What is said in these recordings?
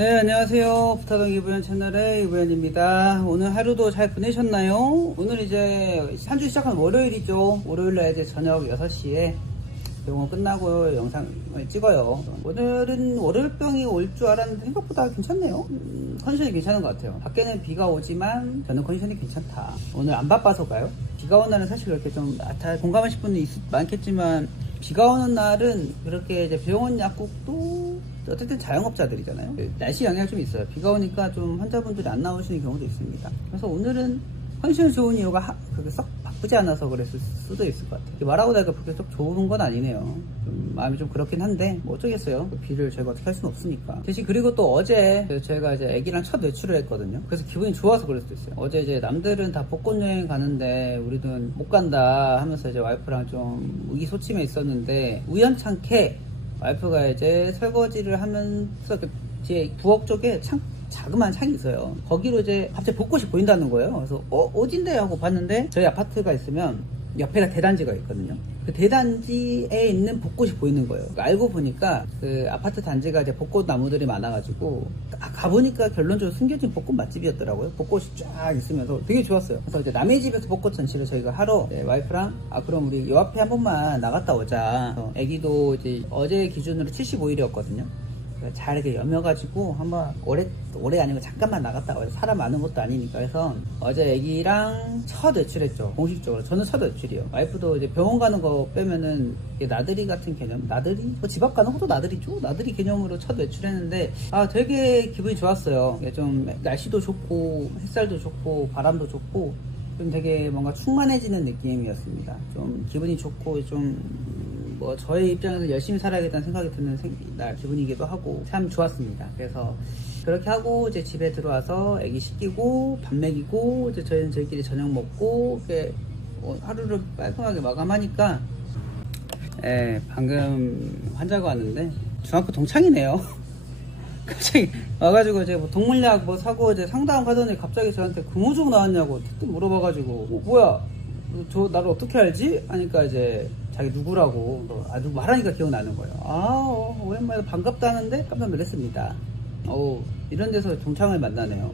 네, 안녕하세요. 부타동 이부연 채널의 이부연입니다. 오늘 하루도 잘 보내셨나요? 오늘 이제 한 주 시작한 월요일이죠. 월요일날 이제 저녁 6시에 병원 끝나고 영상을 찍어요. 오늘은 월요일병이 올 줄 알았는데 생각보다 괜찮네요. 컨디션이 괜찮은 것 같아요. 밖에는 비가 오지만 저는 컨디션이 괜찮다. 오늘 안 바빠서가요? 비가 오는 날은 사실 그렇게 좀 다 공감하실 분이 많겠지만 비가 오는 날은 그렇게 이제 병원 약국도 어쨌든 자영업자들이잖아요. 날씨 영향이 좀 있어요. 비가 오니까 좀 환자분들이 안 나오시는 경우도 있습니다. 그래서 오늘은 컨디션이 좋은 이유가 그게 썩 바쁘지 않아서 그랬을 수도 있을 것 같아요. 말하고 나니까 그렇게 썩 좋은 건 아니네요. 좀 마음이 좀 그렇긴 한데 뭐 어쩌겠어요. 비를 저희가 어떻게 할 수는 없으니까. 대신 그리고 또 어제 저희가 이제 애기랑 첫 외출을 했거든요. 그래서 기분이 좋아서 그럴 수도 있어요. 어제 이제 남들은 다 벚꽃 여행 가는데 우리는 못 간다 하면서 이제 와이프랑 좀 의기소침해 있었는데 우연찮게 와이프가 이제 설거지를 하면서 그 뒤에 부엌 쪽에 자그마한 창이 있어요. 거기로 이제 갑자기 벚꽃이 보인다는 거예요. 그래서 어딘데 하고 봤는데 저희 아파트가 있으면 옆에가 대단지가 있거든요. 그 대단지에 있는 벚꽃이 보이는 거예요. 알고 보니까 그 아파트 단지가 이제 벚꽃 나무들이 많아가지고 가보니까 결론적으로 숨겨진 벚꽃 맛집이었더라고요. 벚꽃이 쫙 있으면서 되게 좋았어요. 그래서 이제 남의 집에서 벚꽃 전시를 저희가 하러 와이프랑 그럼 우리 요 앞에 한 번만 나갔다 오자. 애기도 이제 어제 기준으로 75일이었거든요. 잘 이렇게 여며가지고 한번 오래 아니고 잠깐만 나갔다 와요. 사람 많은 것도 아니니까. 해서 어제 애기랑 첫 외출했죠. 공식적으로. 저는 첫 외출이요. 와이프도 이제 병원 가는 거 빼면은 나들이 같은 개념, 나들이? 뭐 집 앞 가는 것도 나들이죠. 나들이 개념으로 첫 외출했는데 되게 기분이 좋았어요. 좀 날씨도 좋고 햇살도 좋고 바람도 좋고 좀 되게 뭔가 충만해지는 느낌이었습니다. 좀 기분이 좋고 좀 뭐 저의 입장에서 열심히 살아야겠다는 생각이 드는 기분이기도 하고 참 좋았습니다. 그래서 그렇게 하고 이제 집에 들어와서 애기 씻기고 밥 먹이고 이제 저희끼리 저녁 먹고 이렇게 하루를 깔끔하게 마감하니까 방금 환자가 왔는데 중학교 동창이네요. 갑자기 와가지고 이제 뭐 동물약 뭐 사고 이제 상담 가더니 갑자기 저한테 금호족 나왔냐고 댓글 물어봐가지고 뭐야 저 나를 어떻게 알지? 하니까 이제 자기 누구라고 아주 말하니까 기억나는 거예요. 오랜만에 반갑다는데 깜짝 놀랐습니다. 이런 데서 동창을 만나네요.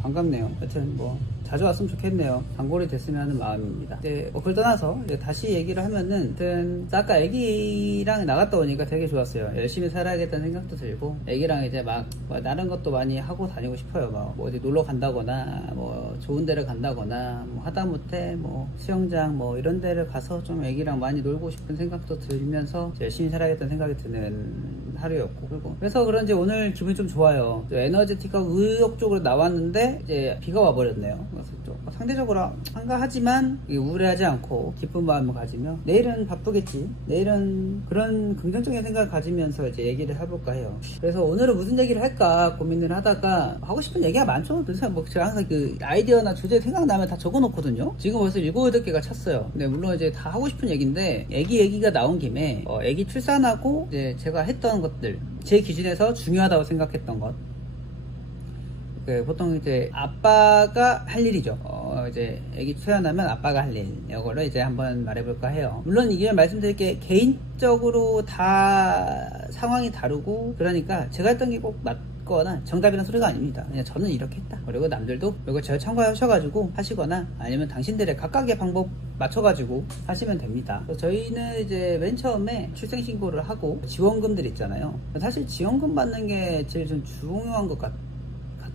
반갑네요. 여튼 뭐 자주 왔으면 좋겠네요. 단골이 됐으면 하는 마음입니다. 그걸 떠나서 이제 다시 얘기를 하면은 아까 애기랑 나갔다 오니까 되게 좋았어요. 열심히 살아야겠다는 생각도 들고 애기랑 이제 막 다른 것도 많이 하고 다니고 싶어요. 뭐 어디 놀러 간다거나 뭐 좋은 데를 간다거나 뭐 하다못해 뭐 수영장 뭐 이런 데를 가서 좀 애기랑 많이 놀고 싶은 생각도 들면서 열심히 살아야겠다는 생각이 드는 하루였고 그래서 그런지 오늘 기분이 좀 좋아요. 에너제틱하고 의욕적으로 나왔는데 이제 비가 와버렸네요. 그래서 좀 상대적으로 한가하지만 우울해하지 않고 기쁜 마음을 가지며 내일은 바쁘겠지. 내일은 그런 긍정적인 생각을 가지면서 이제 얘기를 해볼까 해요. 그래서 오늘은 무슨 얘기를 할까 고민을 하다가 하고 싶은 얘기가 많죠. 그래서 뭐 제가 항상 그 아이디어나 주제 생각나면 다 적어놓거든요. 지금 벌써 7, 8개가 찼어요. 근데 물론 이제 다 하고 싶은 얘기인데 얘기가 나온 김에 애기 출산하고 이제 제가 했던 것들 제 기준에서 중요하다고 생각했던 것 보통 이제 아빠가 할 일이죠. 이제 애기 태어나면 아빠가 할 일. 이거를 이제 한번 말해볼까 해요. 물론 이게 말씀드릴 게 개인적으로 다 상황이 다르고 그러니까 제가 했던 게 꼭 맞거나 정답이라는 소리가 아닙니다. 그냥 저는 이렇게 했다. 그리고 남들도 이거 잘 참고하셔가지고 하시거나 아니면 당신들의 각각의 방법 맞춰가지고 하시면 됩니다. 저희는 이제 맨 처음에 출생신고를 하고 지원금들 있잖아요. 사실 지원금 받는 게 제일 좀 중요한 것 같아요.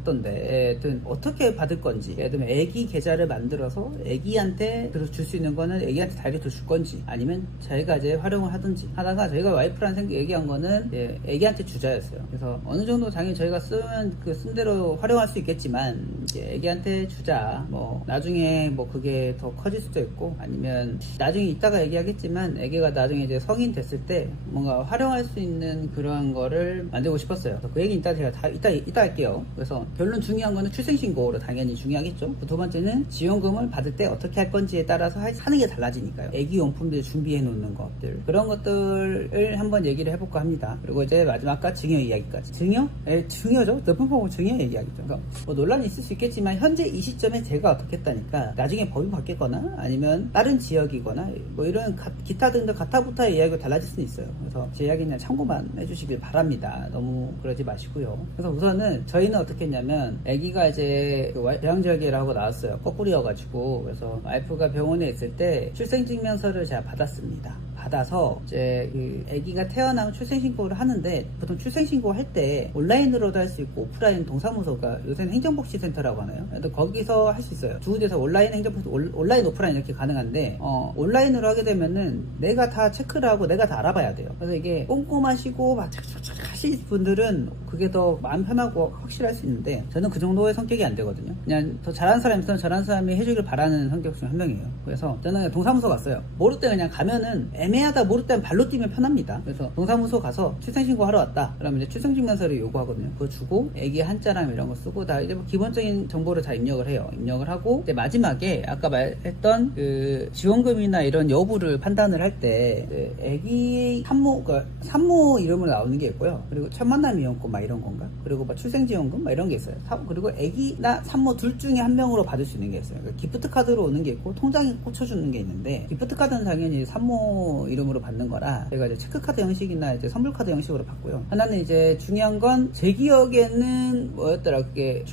던데 어떻게 받을 건지 예를 들면 애기 계좌를 만들어서 애기한테 줄 수 있는 거는 애기한테 다이렉트로 줄 건지 아니면 저희가 이제 활용을 하든지 하다가 저희가 와이프랑 얘기한 거는 애기한테 주자였어요. 그래서 어느 정도 당연히 저희가 쓰면 쓴 대로 활용할 수 있겠지만 이제 애기한테 주자. 뭐 나중에 뭐 그게 더 커질 수도 있고 아니면 나중에 이따가 얘기하겠지만 애기가 나중에 이제 성인 됐을 때 뭔가 활용할 수 있는 그런 거를 만들고 싶었어요. 그 얘기 이따 제가 이따 할게요. 그래서 결론 중요한 거는 출생신고로 당연히 중요하겠죠. 두 번째는 지원금을 받을 때 어떻게 할 건지에 따라서 하는 게 달라지니까요. 애기용품들 준비해 놓는 것들, 그런 것들을 한번 얘기를 해볼까 합니다. 그리고 이제 마지막까 증여 이야기까지. 증여? 증여죠. 높은 보고 증여 얘기하겠죠. 그러니까 뭐 논란이 있을 수 있겠지만 현재 이 시점에 제가 어떻게 했다니까 나중에 법이 바뀌거나 아니면 다른 지역이거나 뭐 이런 기타 등등 가타부타의 이야기가 달라질 수는 있어요. 그래서 제 이야기는 참고만 해주시길 바랍니다. 너무 그러지 마시고요. 그래서 우선은 저희는 어떻게 했냐면 아기가 이제 대왕절개라고 나왔어요. 거꾸리여가지고. 그래서 와이프가 병원에 있을 때 출생증명서를 제가 받았습니다. 받아서 이제 그 아기가 태어나면 출생신고를 하는데 보통 출생신고 할 때 온라인으로도 할 수 있고 오프라인 동사무소가 요새는 행정복지센터라고 하나요? 그래서 거기서 할 수 있어요. 두 군데서 온라인 행정복지, 온라인 오프라인 이렇게 가능한데 온라인으로 하게 되면은 내가 다 체크를 하고 내가 다 알아봐야 돼요. 그래서 이게 꼼꼼하시고 막 착착착 하실 분들은 그게 더 마음 편하고 확실할 수 있는데 저는 그 정도의 성격이 안 되거든요. 그냥 더 잘하는 사람이 있으면 잘하는 사람이 해주길 바라는 성격 중 한 명이에요. 그래서 저는 동사무소 갔어요. 모를 때 그냥 가면은 애매하다 모를 때는 발로 뛰면 편합니다. 그래서 동사무소 가서 출생신고 하러 왔다. 그러면 이제 출생증명서를 요구하거든요. 그거 주고 애기 한자랑 이런 거 쓰고 다 이제 뭐 기본적인 정보를 다 입력을 해요. 입력을 하고 이제 마지막에 아까 말했던 그 지원금이나 이런 여부를 판단을 할 때 애기 산모, 그러니까 산모 이름으로 나오는 게 있고요. 그리고 첫 만남 이용권 막 이런 건가? 그리고 막 출생지원금 막 이런 게 있어요. 그리고 애기나 산모 둘 중에 한 명으로 받을 수 있는 게 있어요. 그러니까 기프트 카드로 오는 게 있고 통장에 꽂혀주는 게 있는데 기프트 카드는 당연히 산모 이름으로 받는 거라 제가 이제 체크카드 형식이나 이제 선불카드 형식으로 받고요. 하나는 이제 중요한 건 제 기억에는 뭐였더라, 그게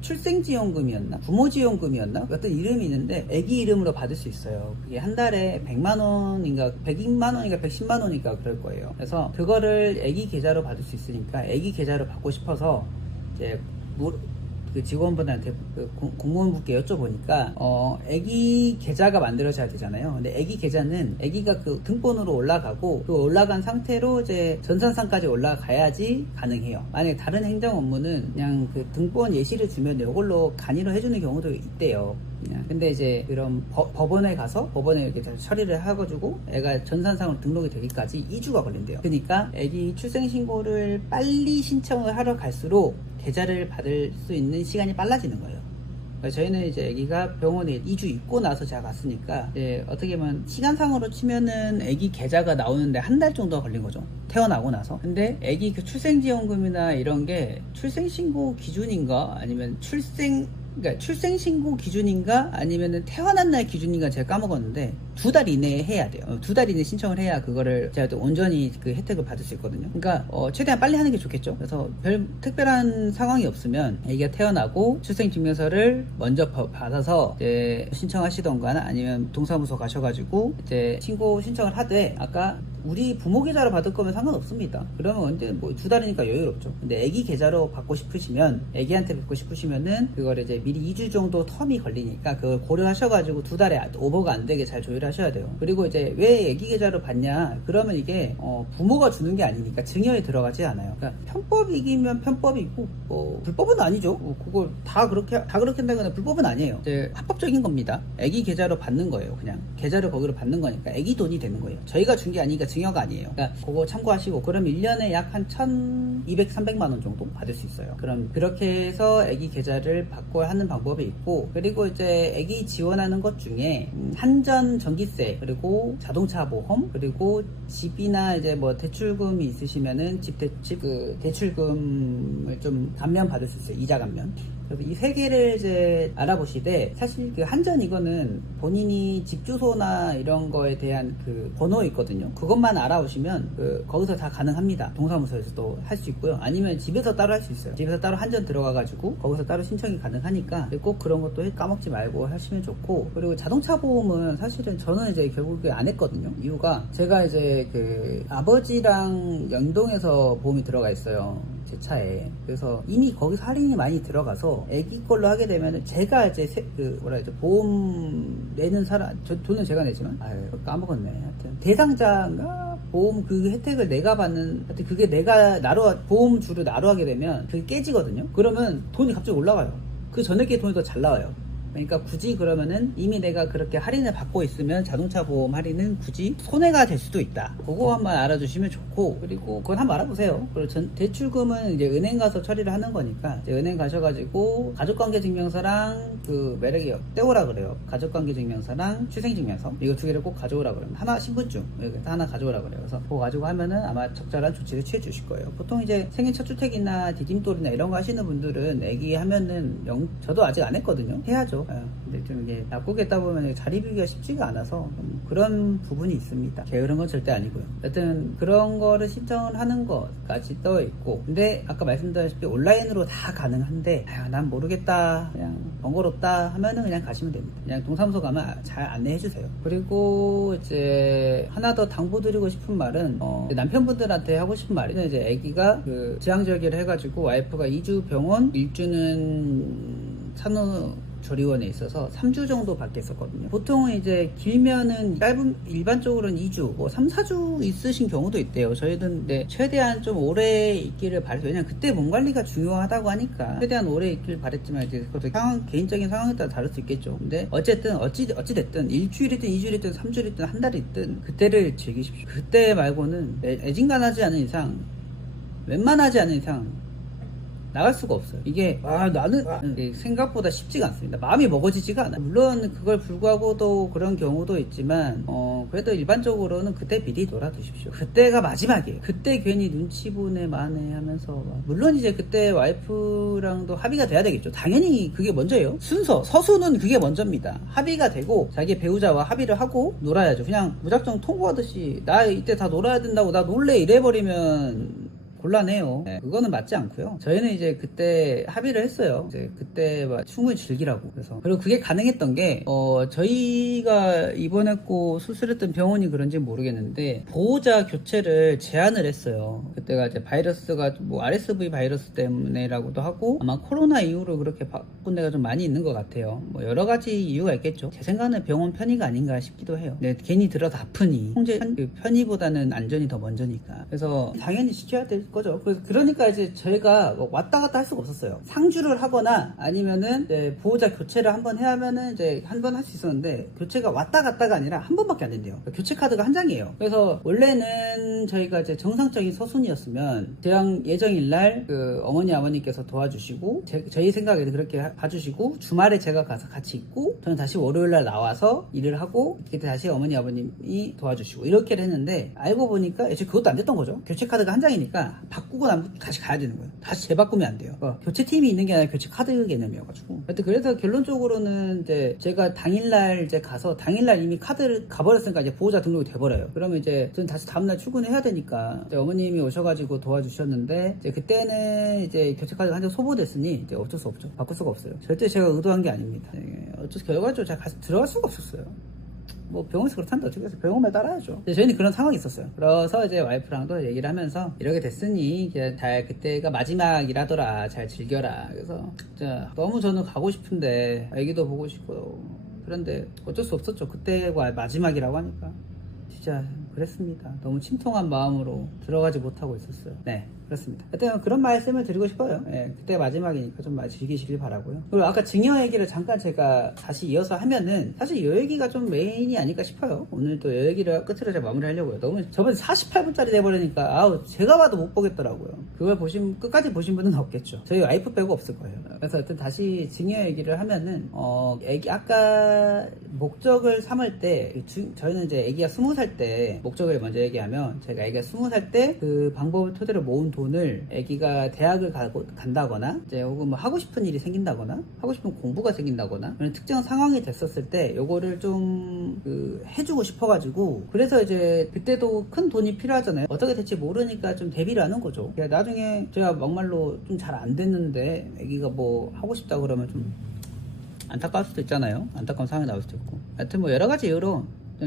출생지원금이었나? 부모지원금이었나? 어떤 이름이 있는데 애기 이름으로 받을 수 있어요. 그게 한 달에 100만원인가 102만원인가 110만원인가 그럴 거예요. 그래서 그거를 애기 계좌로 받을 수 있으니까 애기 계좌로 받고 싶어서 이제 그 직원분한테 그 공무원분께 여쭤보니까 애기 계좌가 만들어져야 되잖아요. 근데 애기 계좌는 애기가 그 등본으로 올라가고 그 올라간 상태로 이제 전산상까지 올라가야지 가능해요. 만약에 다른 행정 업무는 그냥 그 등본 예시를 주면 이걸로 간이로 해주는 경우도 있대요. 근데 이제 그런 법원에 가서 법원에 이렇게 처리를 해가지고 애가 전산상으로 등록이 되기까지 2주가 걸린대요. 그러니까 애기 출생신고를 빨리 신청을 하러 갈수록 계좌를 받을 수 있는 시간이 빨라지는 거예요. 그러니까 저희는 이제 아기가 병원에 2주 있고 나서 제가 갔으니까 이제 어떻게 보면 시간상으로 치면은 아기 계좌가 나오는데 한 달 정도가 걸린 거죠. 태어나고 나서. 근데 아기 그 출생지원금이나 이런 게 출생신고 기준인가 아니면 그러니까 출생신고 기준인가 아니면은 태어난 날 기준인가 제가 까먹었는데 2달 이내에 해야 돼요. 2달 이내에 신청을 해야 그거를 제가 또 온전히 그 혜택을 받을 수 있거든요. 그러니까 최대한 빨리 하는 게 좋겠죠. 그래서 별 특별한 상황이 없으면 아기가 태어나고 출생증명서를 먼저 받아서 이제 신청하시던가 아니면 동사무소 가셔가지고 이제 신청을 하되 아까 우리 부모 계좌로 받을 거면 상관없습니다. 그러면 언제 뭐 2달이니까 여유롭죠. 근데 애기 계좌로 받고 싶으시면 애기한테 받고 싶으시면은 그걸 이제 미리 2주 정도 텀이 걸리니까 그걸 고려하셔가지고 2달에 오버가 안 되게 잘 조율하셔야 돼요. 그리고 이제 왜 애기 계좌로 받냐? 그러면 이게 부모가 주는 게 아니니까 증여에 들어가지 않아요. 그러니까 편법이기면 편법이고 불법은 아니죠. 그걸 다 그렇게 한다거나 불법은 아니에요. 이제 합법적인 겁니다. 애기 계좌로 받는 거예요. 그냥 계좌를 거기로 받는 거니까 애기 돈이 되는 거예요. 저희가 준 게 아니니까 증여가 아니에요. 그러니까 그거 참고하시고 그럼 1년에 약 한 1,200, 300만원 정도 받을 수 있어요. 그럼 그렇게 해서 애기 계좌를 받고 하는 방법이 있고 그리고 이제 애기 지원하는 것 중에 한전 전기세 그리고 자동차 보험 그리고 집이나 이제 뭐 대출금이 있으시면은 그 대출금을 좀 감면 받을 수 있어요. 이자 감면. 그래서 이 세 개를 이제 알아보시되 사실 그 한전 이거는 본인이 집 주소나 이런 거에 대한 그 번호 있거든요. 그것만 알아오시면 거기서 다 가능합니다. 동사무소에서도 할 수 있고요. 아니면 집에서 따로 할 수 있어요. 집에서 따로 한전 들어가가지고 거기서 따로 신청이 가능하니까 꼭 그런 것도 까먹지 말고 하시면 좋고 그리고 자동차 보험은 사실은 저는 이제 결국에 안 했거든요. 이유가 제가 이제 그 아버지랑 연동해서 보험이 들어가 있어요. 제 차에. 그래서 이미 거기서 할인이 많이 들어가서 애기 걸로 하게 되면 제가 이제 보험 내는 사람 돈은 제가 내지만 까먹었네. 하여튼 대상자가 보험 그 혜택을 내가 받는 하여튼 그게 내가 보험주를 나로 하게 되면 그게 깨지거든요. 그러면 돈이 갑자기 올라가요. 그 전에 게 돈이 더 잘 나와요. 그러니까 굳이 그러면은 이미 내가 그렇게 할인을 받고 있으면 자동차 보험 할인은 굳이 손해가 될 수도 있다. 그거 한번 알아주시면 좋고, 그리고 그건 한번 알아보세요. 그리고 대출금은 이제 은행 가서 처리를 하는 거니까 이제 은행 가셔가지고 가족관계증명서랑 그 매력이 떼오라 그래요. 가족관계증명서랑 출생증명서 이거 두 개를 꼭 가져오라 그래요. 하나 신분증 이거 하나 가져오라 그래요. 그래서 그거 가지고 하면은 아마 적절한 조치를 취해 주실 거예요. 보통 이제 생애 첫 주택이나 디딤돌이나 이런 거 하시는 분들은 애기 하면은 저도 아직 안 했거든요. 해야죠. 근데 좀 이게 납국에 있다 보면 자리 비기가 쉽지가 않아서 그런 부분이 있습니다. 게으른 건 절대 아니고요. 하여튼 그런 거를 신청을 하는 것까지 떠 있고, 근데 아까 말씀드렸다시피 온라인으로 다 가능한데 난 모르겠다, 그냥 번거롭다 하면은 그냥 가시면 됩니다. 그냥 동사무소 가면 잘 안내해 주세요. 그리고 이제 하나 더 당부드리고 싶은 말은 남편분들한테 하고 싶은 말이죠. 이제 아기가 그 지향절개를 해가지고 와이프가 2주 병원, 1주는 산후조리원에 있어서 3주 정도 받겠었거든요. 보통은 이제 길면은 일반적으로는 2주, 뭐 3, 4주 있으신 경우도 있대요. 저희는 근데 최대한 좀 오래 있기를 바랬어요. 왜냐면 그때 몸 관리가 중요하다고 하니까 최대한 오래 있길 바랬지만 이제 그것도 개인적인 상황에 따라 다를 수 있겠죠. 근데 어쨌든 어찌됐든 일주일이든 2주일이든 3주일이든 한 달이든 그때를 즐기십시오. 그때 말고는 애진간하지 않은 이상, 웬만하지 않은 이상 나갈 수가 없어요. 이게 나는 생각보다 쉽지가 않습니다. 마음이 먹어지지가 않아요. 물론 그걸 불구하고도 그런 경우도 있지만 그래도 일반적으로는 그때 미리 놀아두십시오. 그때가 마지막이에요. 그때 괜히 눈치 보내 마네 하면서 물론 이제 그때 와이프랑도 합의가 돼야 되겠죠. 당연히 그게 먼저예요. 서수는 그게 먼저입니다. 합의가 되고 자기 배우자와 합의를 하고 놀아야죠. 그냥 무작정 통보하듯이 나 이때 다 놀아야 된다고 나 놀래 이래버리면 곤란해요. 그거는 맞지 않고요. 저희는 이제 그때 합의를 했어요. 이제 그때 충분히 즐기라고. 그리고 그게 가능했던 게 저희가 입원했고 수술했던 병원이 그런지 모르겠는데 보호자 교체를 제한을 했어요. 그때가 이제 바이러스가 뭐 RSV 바이러스 때문에라고도 하고 아마 코로나 이후로 그렇게 바꾼 데가 좀 많이 있는 것 같아요. 뭐 여러 가지 이유가 있겠죠. 제 생각은 병원 편의가 아닌가 싶기도 해요. 네, 괜히 들어서 아프니 편의보다는 안전이 더 먼저니까. 그래서 당연히 지켜야 될 거죠. 그러니까 이제 저희가 왔다 갔다 할 수가 없었어요. 상주를 하거나 아니면은 보호자 교체를 한번 해야 하면은 이제 한 번 할 수 있었는데 교체가 왔다 갔다가 아니라 한 번밖에 안 된대요. 교체 카드가 한 장이에요. 그래서 원래는 저희가 이제 정상적인 서순이었으면 대양 예정일날 그 어머니 아버님께서 도와주시고 저희 생각에도 그렇게 봐주시고 주말에 제가 가서 같이 있고 저는 다시 월요일날 나와서 일을 하고 그때 다시 어머니 아버님이 도와주시고 이렇게 했는데 알고 보니까 애초에 그것도 안 됐던 거죠. 교체 카드가 한 장이니까 바꾸고 나면 다시 가야 되는 거예요. 다시 재바꾸면 안 돼요. 교체팀이 있는 게 아니라 교체 카드 개념이어가지고. 하여튼 그래서 결론적으로는 이제 제가 당일날 이제 가서 당일날 이미 카드를 가버렸으니까 이제 보호자 등록이 돼버려요. 그러면 이제 저는 다시 다음날 출근해야 되니까 이제 어머님이 오셔가지고 도와주셨는데 이제 그때는 이제 교체 카드가 한 장 소모됐으니 이제 어쩔 수 없죠. 바꿀 수가 없어요. 절대 제가 의도한 게 아닙니다. 어쩔 결과적으로 제가 들어갈 수가 없었어요. 뭐 병원에서 그렇다는데 어떻게 해서 병원을 따라야죠. 저희는 그런 상황이 있었어요. 그래서 이제 와이프랑도 얘기를 하면서 이렇게 됐으니 그때가 마지막이라더라. 잘 즐겨라. 그래서 진짜 너무 저는 가고 싶은데 애기도 보고 싶고 그런데 어쩔 수 없었죠. 그때가 마지막이라고 하니까 진짜 그랬습니다. 너무 침통한 마음으로 들어가지 못하고 있었어요. 네, 그렇습니다. 하여튼 그런 말씀을 드리고 싶어요. 그때 마지막이니까 좀 많이 즐기시길 바라고요. 그리고 아까 증여 얘기를 잠깐 제가 다시 이어서 하면은 사실 요 얘기가 좀 메인이 아닐까 싶어요. 오늘 또 요 얘기를 끝으로 제가 마무리하려고요. 너무 저번에 48분짜리 돼버리니까 제가 봐도 못 보겠더라고요. 그걸 끝까지 보신 분은 없겠죠. 저희 와이프 빼고 없을 거예요. 그래서 하여튼 다시 증여 얘기를 하면은 아까 목적을 삼을 때 저희는 이제 아기가 20살 때 목적을 먼저 얘기하면 제가 아기가 20살 때 그 방법을 토대로 모은 돈을 아기가 대학을 간다거나 이제 혹은 뭐 하고 싶은 일이 생긴다거나 하고 싶은 공부가 생긴다거나 그런 특정 상황이 됐었을 때 요거를 좀 해주고 싶어가지고 그래서 이제 그때도 큰 돈이 필요하잖아요. 어떻게 될지 모르니까 좀 대비를 하는 거죠. 나중에 제가 막말로 좀 잘 안 됐는데 아기가 뭐 하고 싶다 그러면 좀 안타까울 수도 있잖아요. 안타까운 상황이 나올 수도 있고 하여튼 뭐 여러 가지 이유로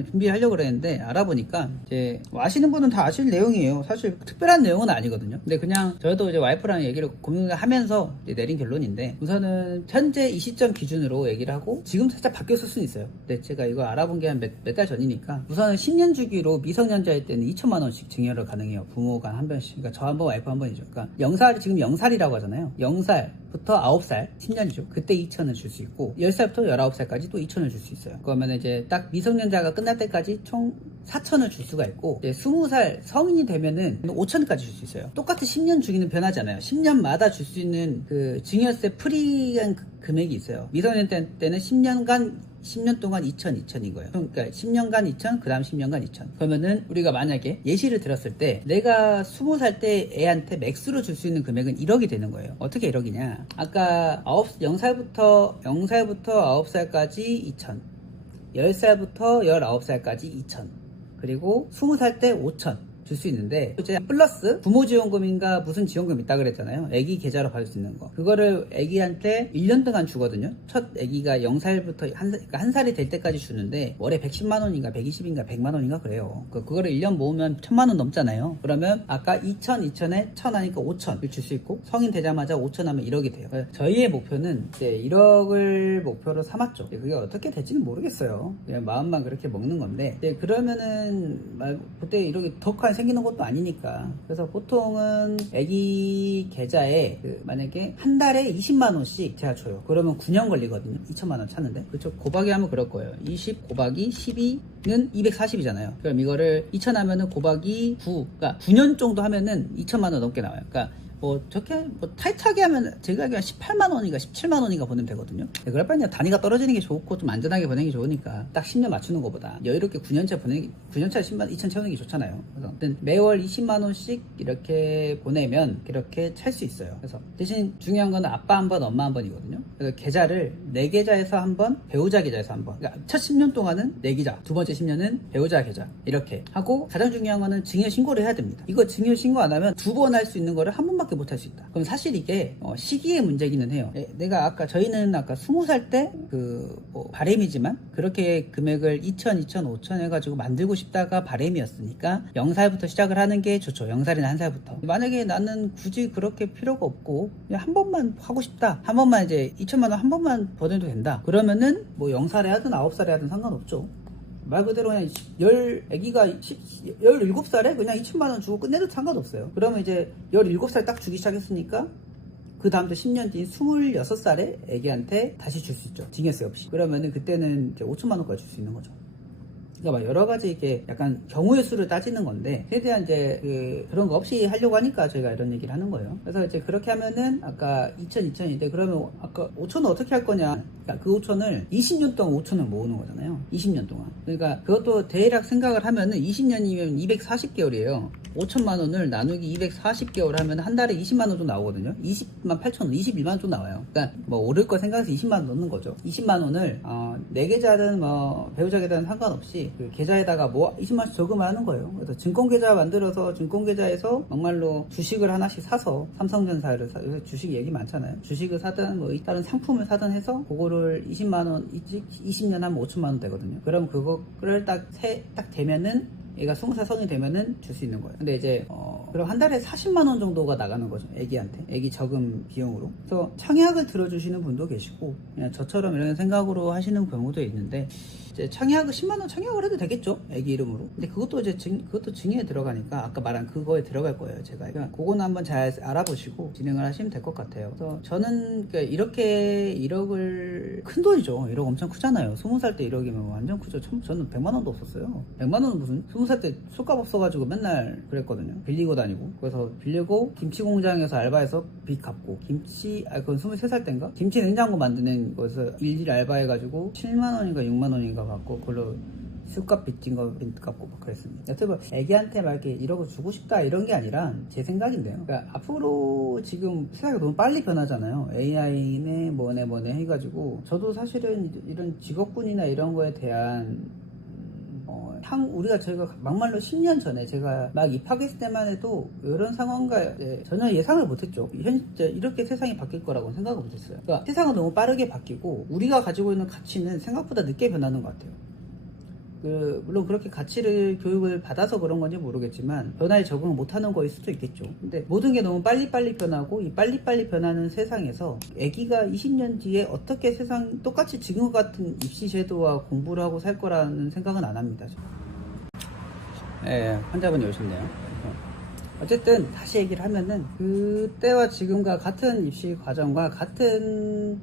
준비하려고 그랬는데 알아보니까 이제 아시는 분은 다 아실 내용이에요. 사실 특별한 내용은 아니거든요. 근데 그냥 저도 이제 와이프랑 얘기를 고민을 하면서 이제 내린 결론인데 우선은 현재 이 시점 기준으로 얘기를 하고 지금 살짝 바뀌었을 수는 있어요. 근데 제가 이거 알아본 게 한 몇 달 전이니까 우선은 10년 주기로 미성년자일 때는 2천만 원씩 증여를 가능해요. 부모가 한 번씩. 그러니까 저 한 번 와이프 한 번이죠. 그러니까 지금 0살이라고 하잖아요. 0살 10살부터 9살, 10년이죠. 그때 2천을 줄 수 있고 10살부터 19살까지 또 2천을 줄 수 있어요. 그러면 이제 딱 미성년자가 끝날 때까지 총 4천을 줄 수가 있고 이제 20살 성인이 되면은 5천까지 줄 수 있어요. 똑같은 10년 주기는 변하잖아요. 10년마다 줄 수 있는 그 증여세 프리한 금액이 있어요. 미성년 때는 10년 동안 2,000인 거예요. 그러니까 10년간 2,000, 그 다음 10년간 2,000. 그러면은 우리가 만약에 예시를 들었을 때 내가 20살 때 애한테 맥스로 줄 수 있는 금액은 1억이 되는 거예요. 어떻게 1억이냐? 아까 0살부터 9살까지 2,000, 10살부터 19살까지 2,000, 그리고 20살 때 5,000. 줄 수 있는데 이제 플러스 부모 지원금인가 무슨 지원금 있다 그랬잖아요. 애기 계좌로 받을 수 있는 거 그거를 애기한테 1년 동안 주거든요. 첫 애기가 0살부터 한 살이 될 때까지 주는데 월에 110만 원인가 120인가 100만 원인가 그래요. 그거를 1년 모으면 1000만 원 넘잖아요. 그러면 아까 2,000에 1000 하니까 5,000을 줄 수 있고 성인 되자마자 5,000 하면 1억이 돼요. 저희의 목표는 이제 1억을 목표로 삼았죠. 그게 어떻게 될지는 모르겠어요. 그냥 마음만 그렇게 먹는 건데 그러면은 그때 1억이 더 생기는 것도 아니니까. 그래서 보통은 애기 계좌에 만약에 한 달에 20만 원씩 제가 줘요. 그러면 9년 걸리거든요. 2천만 원 찾는데. 그쵸? 곱하기 하면 그럴 거예요. 20 곱하기 12는 240이잖아요. 그럼 이거를 2천 하면은 곱하기 9. 그러니까 9년 정도 하면은 2천만 원 넘게 나와요. 그러니까 저렇게 타이트하게 하면 제가 그냥 18만 원인가 17만 원인가 보내면 되거든요. 그럴 바에는 단위가 떨어지는 게 좋고 좀 안전하게 보내는 게 좋으니까 딱 10년 맞추는 것보다 여유롭게 9년차 10년 2천 채우는 게 좋잖아요. 그래서 매월 20만 원씩 이렇게 보내면 이렇게 찰 수 있어요. 그래서 대신 중요한 거는 아빠 한 번, 엄마 한 번이거든요. 그래서 계좌를 내 계좌에서 한 번, 배우자 계좌에서 한 번. 그러니까 첫 10년 동안은 내 계좌, 두 번째 10년은 배우자 계좌 이렇게 하고 가장 중요한 거는 증여 신고를 해야 됩니다. 이거 증여 신고 안 하면 2번 할 수 있는 거를 한 번밖에 못 할 수 있다. 그럼 사실 이게 시기의 문제기는 해요. 내가 저희는 아까 20살 때 바램이지만 그렇게 금액을 2,000, 5,000 해가지고 만들고 싶다가 바램이었으니까 0살부터 시작을 하는 게 좋죠. 0살이나 1살부터. 만약에 나는 굳이 그렇게 필요가 없고 그냥 한 번만 하고 싶다. 한 번만 이제 2천만 원 한 번만 보내도 된다. 그러면은 0살에 하든 9살에 하든 상관없죠. 말 그대로 그냥 애기가 17살에 그냥 2천만 원 주고 끝내도 상관없어요. 그러면 이제 17살 딱 주기 시작했으니까 그 다음부터 10년 뒤인 26살에 애기한테 다시 줄 수 있죠. 증여세 없이. 그러면은 그때는 이제 5천만 원까지 줄 수 있는 거죠. 그러니까 막 여러 가지 이게 약간 경우의 수를 따지는 건데 최대한 이제 그런 거 없이 하려고 하니까 저희가 이런 얘기를 하는 거예요. 그래서 이제 그렇게 하면은 아까 2,000인데 그러면 아까 5,000은 어떻게 할 거냐? 그러니까 그 5,000을 20년 동안 5,000을 모으는 거잖아요. 20년 동안. 그러니까 그것도 대략 생각을 하면은 20년이면 240개월이에요. 5천만 원을 나누기 240개월 하면 한 달에 20만 원 정도 나오거든요. 20만 8천 원, 21만 원 정도 나와요. 그러니까 오를 거 생각해서 20만 원 넣는 거죠. 20만 원을 내 계좌든 배우자 계좌든 상관없이 그 계좌에다가 20만 원씩 저금을 하는 거예요. 그래서 증권 계좌 만들어서 증권 계좌에서 정말로 주식을 하나씩 사서 삼성전자를 요새 주식 얘기 많잖아요. 주식을 사든 다른 상품을 사든 해서 그거를 20만 원 20년 하면 5천만 원 되거든요. 그럼 그거를 딱 되면은 얘가 20살 성인이 되면은 줄 수 있는 거예요. 근데 이제 그럼 한 달에 40만 원 정도가 나가는 거죠. 애기한테. 애기 저금 비용으로. 그래서 청약을 들어주시는 분도 계시고 그냥 저처럼 이런 생각으로 하시는 경우도 있는데 이제 10만 원 청약을 해도 되겠죠. 애기 이름으로. 근데 그것도 이제 그것도 증여에 들어가니까 아까 말한 그거에 들어갈 거예요. 제가. 그러니까 그거는 한번 잘 알아보시고 진행을 하시면 될 것 같아요. 그래서 저는 그러니까 이렇게 1억을 큰 돈이죠. 1억 엄청 크잖아요. 20살 때 1억이면 완전 크죠. 저는 100만 원도 없었어요. 100만 원은 무슨 20살 때 술값 없어가지고 맨날 그랬거든요. 빌리고 다니고. 그래서 빌리고 김치 공장에서 알바해서 빚 갚고 그건 23살 때인가? 김치 냉장고 만드는 거에서 일일 알바해가지고 7만 원인가 6만 원인가 받고 그걸로 술값 빚진 거 갚고 막 그랬습니다. 여튼 애기한테 막 이렇게 1억을 주고 싶다 이런 게 아니라 제 생각인데요. 그러니까 앞으로 지금 세상이 너무 빨리 변하잖아요. AI네 뭐네 해가지고 저도 사실은 이런 직업군이나 이런 거에 대한 저희가 막말로 10년 전에 제가 막 입학했을 때만 해도 이런 상황과 전혀 예상을 못했죠. 이렇게 세상이 바뀔 거라고 생각을 못했어요. 그러니까 세상은 너무 빠르게 바뀌고 우리가 가지고 있는 가치는 생각보다 늦게 변하는 것 같아요. 물론 그렇게 교육을 받아서 그런 건지 모르겠지만 변화에 적응을 못하는 거일 수도 있겠죠. 근데 모든 게 너무 빨리빨리 변하고 이 빨리빨리 변하는 세상에서 아기가 20년 뒤에 어떻게 똑같이 지금 같은 입시 제도와 공부를 하고 살 거라는 생각은 안 합니다. 네, 환자분이 오셨네요. 어쨌든 다시 얘기를 하면은 그때와 지금과 같은 입시 과정과 같은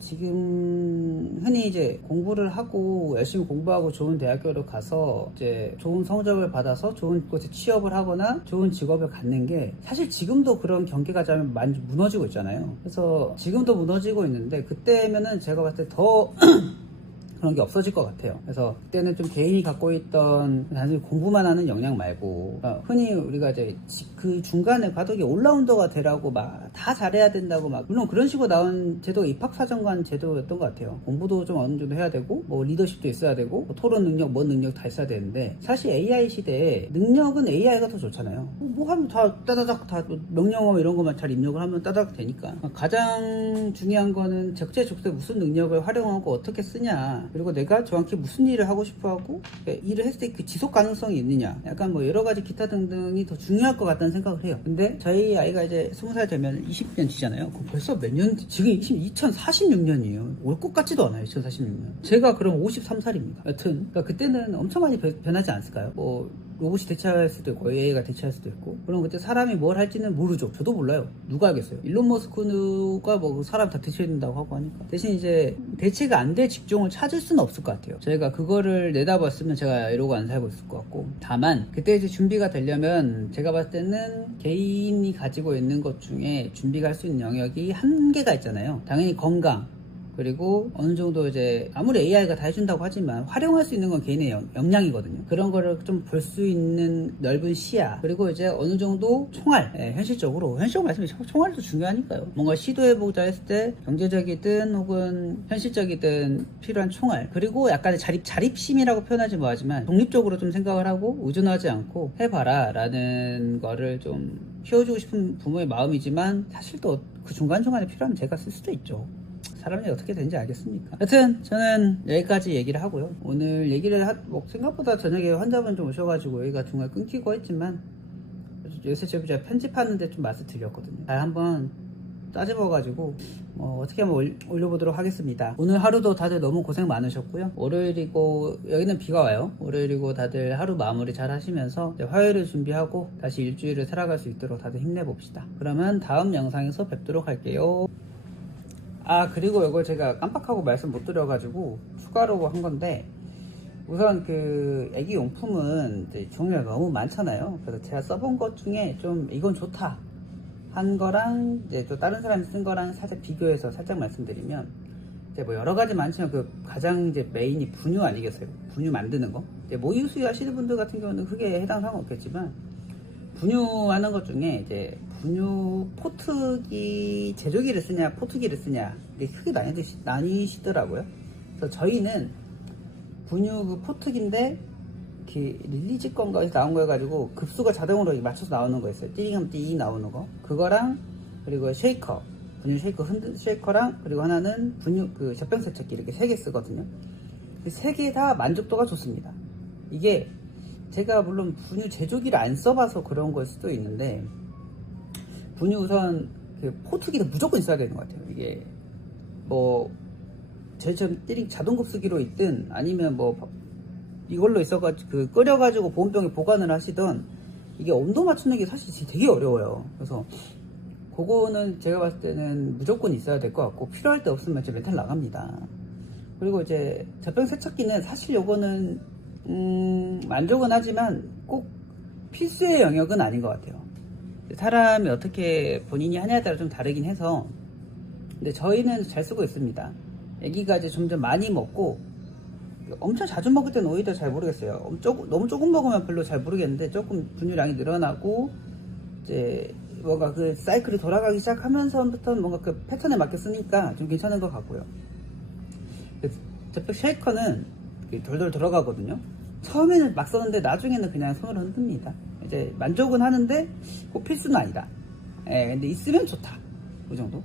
지금 흔히 이제 공부를 하고 열심히 공부하고 좋은 대학교로 가서 이제 좋은 성적을 받아서 좋은 곳에 취업을 하거나 좋은 직업을 갖는 게 사실 지금도 그런 경계가 좀 많이 무너지고 있잖아요. 그래서 지금도 무너지고 있는데 그때면은 제가 봤을 때 더 그런 게 없어질 것 같아요. 그래서 그때는 좀 개인이 갖고 있던 단순히 공부만 하는 역량 말고 흔히 우리가 이제 그 중간에 과도기 올라운더가 되라고 막 다 잘해야 된다고 막 물론 그런 식으로 나온 제도가 입학사정관 제도였던 것 같아요. 공부도 좀 어느 정도 해야 되고 뭐 리더십도 있어야 되고 뭐 토론 능력 뭐 능력 다 있어야 되는데 사실 AI 시대에 능력은 AI가 더 좋잖아요. 뭐 하면 다 따다닥 다 명령어 이런 것만 잘 입력을 하면 따다닥 되니까 가장 중요한 거는 적재적소에 무슨 능력을 활용하고 어떻게 쓰냐 그리고 내가 정확히 무슨 일을 하고 싶어하고 일을 했을 때 그 지속 가능성이 있느냐 약간 뭐 여러 가지 기타 등등이 더 중요할 것 같다는 생각을 해요. 근데 저희 아이가 이제 20살 되면 20년 지잖아요. 벌써 몇 년? 지금 2046년이에요. 올 것 같지도 않아요. 2046년. 제가 그럼 53살입니다. 여튼 그러니까 그때는 엄청 많이 변하지 않았을까요? 뭐 로봇이 대체할 수도 있고 AI가 대체할 수도 있고 그럼 그때 사람이 뭘 할지는 모르죠. 저도 몰라요. 누가 알겠어요. 일론 머스크가 뭐 사람 다 대체해준다고 하고 하니까 대신 이제 대체가 안 될 직종을 찾을 수는 없을 것 같아요. 저희가 그거를 내다봤으면 제가 이러고 안 살고 있을 것 같고 다만 그때 이제 준비가 되려면 제가 봤을 때는 개인이 가지고 있는 것 중에 준비가 할 수 있는 영역이 한계가 있잖아요. 당연히 건강 그리고 어느 정도 이제 아무리 AI가 다 해준다고 하지만 활용할 수 있는 건 개인의 역량이거든요. 그런 거를 좀 볼 수 있는 넓은 시야 그리고 이제 어느 정도 총알 현실적으로 말씀드리면 총알도 중요하니까요. 뭔가 시도해보자 했을 때 경제적이든 혹은 현실적이든 필요한 총알 그리고 약간의 자립심이라고 표현하지 뭐하지만 독립적으로 좀 생각을 하고 의존하지 않고 해봐라 라는 거를 좀 키워주고 싶은 부모의 마음이지만 사실 또 그 중간중간에 필요하면 제가 쓸 수도 있죠. 사람이 어떻게 되는지 알겠습니까? 여튼 저는 여기까지 얘기를 하고요. 오늘 얘기를 생각보다 저녁에 환자분 좀 오셔가지고 여기가 중간에 끊기고 했지만 요새 제가 편집하는데 좀 맛을 들렸거든요. 잘 한번 따집어가지고 어떻게 한번 올려보도록 하겠습니다. 오늘 하루도 다들 너무 고생 많으셨고요. 월요일이고 여기는 비가 와요. 월요일이고 다들 하루 마무리 잘 하시면서 화요일을 준비하고 다시 일주일을 살아갈 수 있도록 다들 힘내봅시다. 그러면 다음 영상에서 뵙도록 할게요. 그리고 이걸 제가 깜빡하고 말씀 못 드려가지고 추가로 한 건데 우선 애기 용품은 이제 종류가 너무 많잖아요. 그래서 제가 써본 것 중에 좀 이건 좋다 한 거랑 이제 또 다른 사람이 쓴 거랑 살짝 비교해서 살짝 말씀드리면 이제 뭐 여러 가지 많지만 가장 이제 메인이 분유 아니겠어요? 분유 만드는 거. 이제 모유 수유 하시는 분들 같은 경우는 크게 해당 사항 없겠지만 분유 하는 것 중에 이제 분유 포트기 제조기를 쓰냐 포트기를 쓰냐 이게 크게 나뉘시더라고요. 그래서 저희는 분유 포트기인데 릴리지 건가에서 나온 거 해가지고 급수가 자동으로 맞춰서 나오는 거 있어요. 띠링하면 띠 나오는 거 그거랑 그리고 쉐이커 분유 쉐이커 쉐이커랑 그리고 하나는 분유 젖병 세척기 이렇게 3개 쓰거든요. 그 3개 다 만족도가 좋습니다. 이게 제가 물론 분유 제조기를 안 써봐서 그런 걸 수도 있는데 분유 우선 포트기도 무조건 있어야 되는 것 같아요. 이게 뭐 저희처럼 띠링 자동급수기로 있든 아니면 뭐 이걸로 있어가지고 끓여가지고 보온병에 보관을 하시던 이게 온도 맞추는 게 사실 되게 어려워요. 그래서 그거는 제가 봤을 때는 무조건 있어야 될 것 같고 필요할 때 없으면 제 멘탈 나갑니다. 그리고 이제 젖병 세척기는 사실 요거는 만족은 하지만 꼭 필수의 영역은 아닌 것 같아요. 사람이 어떻게 본인이 하냐에 따라 좀 다르긴 해서 근데 저희는 잘 쓰고 있습니다. 애기가 이제 점점 많이 먹고 엄청 자주 먹을 때는 오히려 잘 모르겠어요. 너무 조금 먹으면 별로 잘 모르겠는데 조금 분유량이 늘어나고 이제 뭔가 사이클이 돌아가기 시작하면서부터는 뭔가 패턴에 맞게 쓰니까 좀 괜찮은 것 같고요. 젖병 쉐이커는 돌돌 들어가거든요. 처음에는 막 썼는데 나중에는 그냥 손으로 흔듭니다. 이제 만족은 하는데 꼭 필수는 아니다. 근데 있으면 좋다. 그 정도.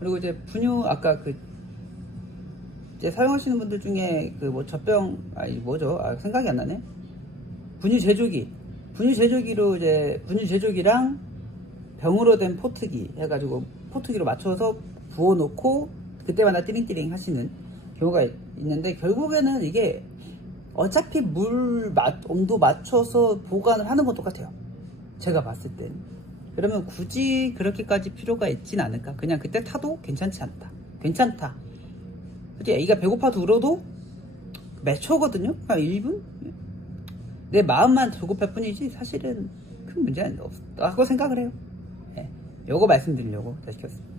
그리고 이제 분유 아까 이제 사용하시는 분들 중에 젖병 생각이 안 나네. 분유 제조기로 이제 분유 제조기랑 병으로 된 포트기 해가지고 포트기로 맞춰서 부어놓고 그때마다 띠링띠링 하시는 경우가 있는데 결국에는 이게 어차피 온도 맞춰서 보관을 하는 건 똑같아요. 제가 봤을 땐. 그러면 굳이 그렇게까지 필요가 있진 않을까. 그냥 그때 타도 괜찮지 않다. 괜찮다. 그치? 애기가 배고파도 울어도 몇 초거든요? 그냥 1분? 내 마음만 조급할 뿐이지 사실은 큰 문제는 없다고 생각을 해요. 예. 요거 말씀드리려고 더 시켰습니다.